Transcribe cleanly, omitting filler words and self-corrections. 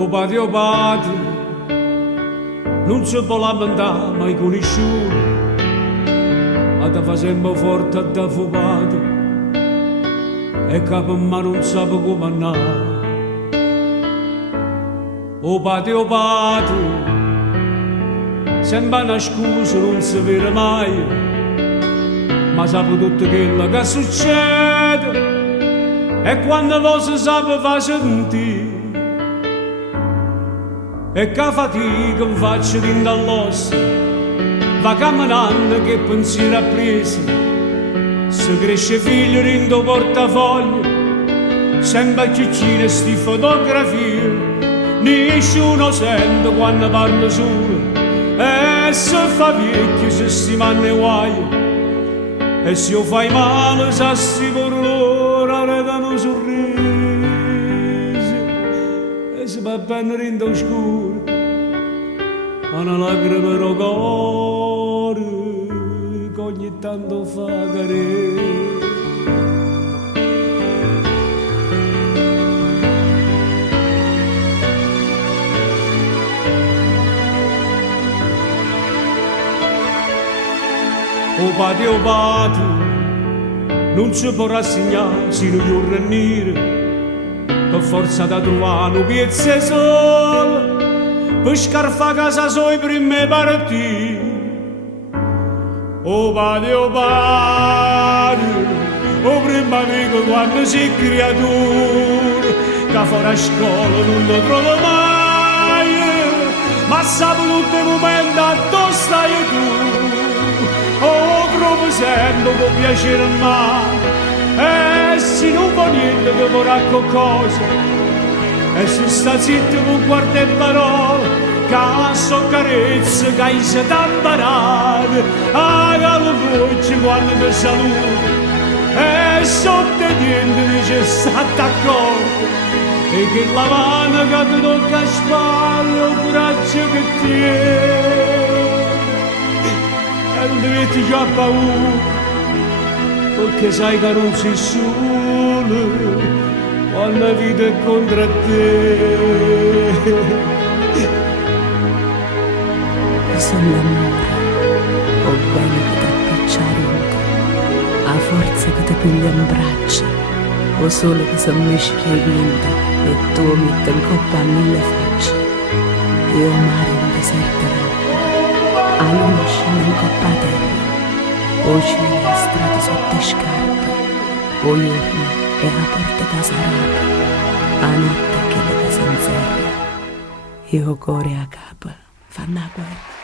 O padre, non si può lamentare mai conosciuto, ma ti fa sempre forte da fumato e capo ma non sa come andare. O padre, sembra una scusa, non si vede mai, ma sape tutto quello che succede e quando lo si sape fa sentire. E che fatica mi faccio dentro all'osso, va camminando che pensiero ha preso. Se cresce figlio dentro portafoglio, sembra che c'è sti fotografie. Nessuno sente quando parla solo, e se fa vecchio se si manna guai. E se io fai male sa sicuro loro redano sorriso. E se va bene rende oscuro, una lacrima in cuore che ogni tanto fa cadere. O padre, non si può rassegnare se non io rennire, per forza da trovare un piezza sola, per scarfare casa sua i primi partiti. O padre, o primo amico quando sei creatura, che fuori a scuola non lo trovo mai, ma sape tutti i momenti dove stai tu. Oh, trovo sempre con piacere in mano, e se non fa niente che vorrà qualcosa, e se sta zitto con guarda e parole, che so carezze che hai se t'amparate, a calo voce quando ti saluto, e sotto i denti dice state d'accordo, e che la mano che ti tocca a spalle, o coraggio che tieni. E non devi già paura, perché sai che non sei solo quando la vita è contro te. Io sono l'amore, o bene che ti appicciaruto, a forza che ti piglia in braccia, o solo che si mischia e vinta e tu metti in coppa a 1000 facce. Io mare non deserterò, a luna scende in coppa a terra, o cieli a strade sotto le scarpe, o giorni e la porta casa rapa, a notte che le senza. Io cuore a capo, fanno la guerra.